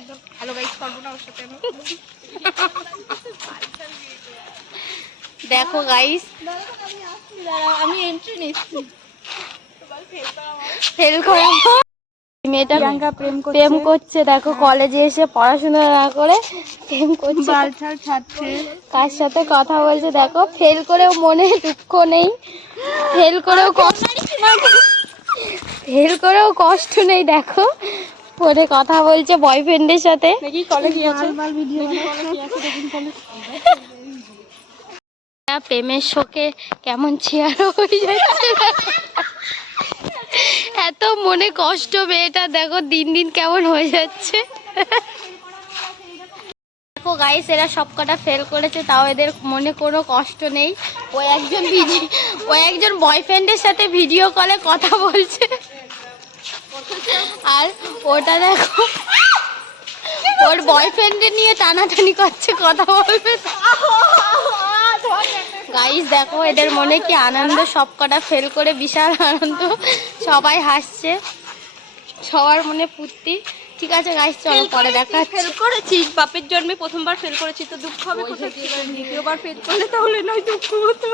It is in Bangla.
একদম হ্যালো গাইস করবো না ওর সাথে আমি। দেখো গাইস আমি এন্ট্রি নিচ্ছি ফেল করাবো। মেয়েটা প্রেম করছে দেখো, কলেজে এসে পড়াশোনা না করে প্রেম করছে, বালছাল ছাড়ছে, কার সাথে কথা বলছে দেখো। ফেল করেও মনে দুঃখ নেই, ফেল করেও কষ্ট নেই দেখো, ফোনে কথা বলছে বয়ফ্রেন্ডের সাথে। প্রেমের শোকে কেমন চেয়ার হয়ে যাচ্ছে, এত মনে কষ্ট মেয়েটা দেখো দিন দিন কেমন হয়ে যাচ্ছে। দেখো গাইস এরা সব কটা ফেল করেছে, তাও এদের মনে কোনো কষ্ট নেই। ও একজন বয়ফ্রেন্ডের সাথে ভিডিও কলে কথা বলছে, আর ওটা দেখো ওর বয়ফ্রেন্ডে নিয়ে টানাটানি করছে, কথা বলবে। গাইস দেখো এদের মনে কি আনন্দ, সব কটা ফেল করে বিশাল আনন্দ, সবাই হাসছে, সবার মনে ফুর্তি। ঠিক আছে গাইস চলো পরে দেখা। ফেল করেছি বাপের জন্মে প্রথমবার ফেল করেছি, তো দুঃখ হবে কোথায়, দ্বিতীয়বার ফেল করলে তাহলে নয় দুঃখ হতো।